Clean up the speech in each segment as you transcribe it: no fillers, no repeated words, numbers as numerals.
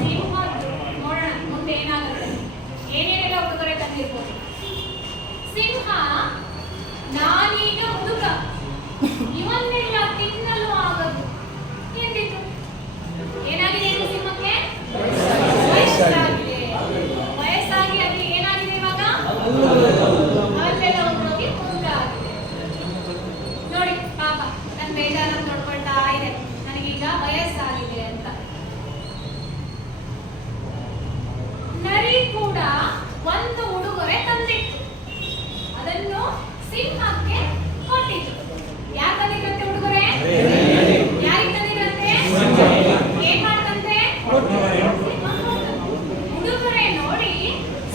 ಸಿಂಹದ್ದು ನೋಡೋಣ ಮುಂದೆ ಏನಾಗುತ್ತೆ. ಏನೇನೆಲ್ಲ ಉಡುಗೊರೆ ತಂದಿರ್ಬೋದು. ಸಿಂಹ ನಾನೀಗ ಮುದುಕ, ಇವನ್ನೆಲ್ಲ ತಿನ್ನಲು ಆಗದು ಎಂದಿತು. ಏನಾಗಿದೆ ಇದು ಸಿಂಹಕ್ಕೆ? ವಯಸ್ಸಾಗಿದೆ. ವಯಸ್ಸಾಗಿ ಅದು ಏನಾಗಿದೆ ಇವಾಗ? ಅಲ್ಲೆಲ್ಲ ಹೋಗಿ ಮುದುಕ ಆಗಿದೆ. ನೋಡಿ ಪಾಪ ನನ್ನ ಬೇಜಾರನ್ನು ನೋಡ್ಕೊಳ್ತಾ ಇದೆ, ನನಗೀಗ ವಯಸ್ಸಾಗಿದೆ ಅಂತ. ನರಿ ಕೂಡ ಒಂದು ಉಡುಗೊರೆ ತಂದಿತ್ತು, ಅದನ್ನು ಸಿಂಹಕ್ಕೆ ಕೊಟ್ಟಿತು. ಯಾರು ತಂದಿದ್ರಂತೆ ಉಡುಗೊರೆ? ಯಾರಿಗೆ ತಂದಿದ್ರಂತೆ? ಏನ್ ಮಾಡ್ತಂತೆ? ಉಡುಗೊರೆ ನೋಡಿ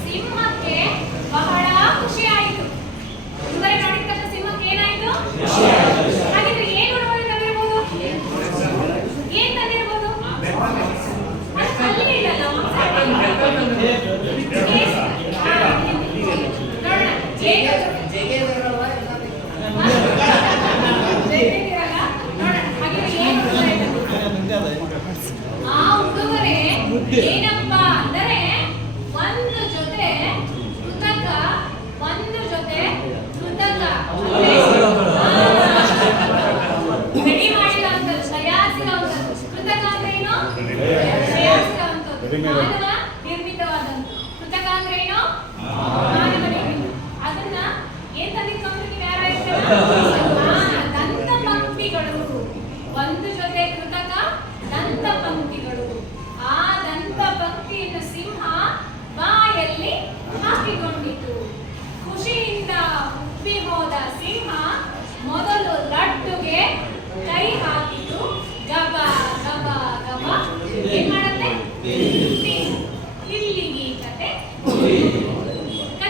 ಸಿಂಹಕ್ಕೆ ಬಹಳ ಖುಷಿ ಆಯಿತು. ಉಡುಗೊರೆ ನೋಡಿದ ತಕ್ಷಣ ಸಿಂಹಕ್ಕೆ ಏನಾಯ್ತು? ಹಾಗಿದ್ರೆ ಏನು ಉಡುಗೊರೆ ತಂದಿರ್ಬೋದು? ಏನ್ ತಂದಿರ್ಬೋದು? ಅಲ್ಲಿ ಇಲ್ಲಲ್ಲ ಆ ಉಡುಗೊರೆ ಏನಪ್ಪಾ ಅಂದರೆ ಒಂದು ಜೊತೆ ಕೃತಕ, ಒಂದು ಜೊತೆ ಕೃತಕ ರೆಡಿ ಮಾಡಿರೋಂಥದ್ದು, ತಯಾರಿಸಿರೋಂಥದ್ದು. ಕೃತಕ ಅಂದ್ರೆ ಏನು? ತಯಾರಿಸಿರೋಂಥದ್ದು. ಮಾನವ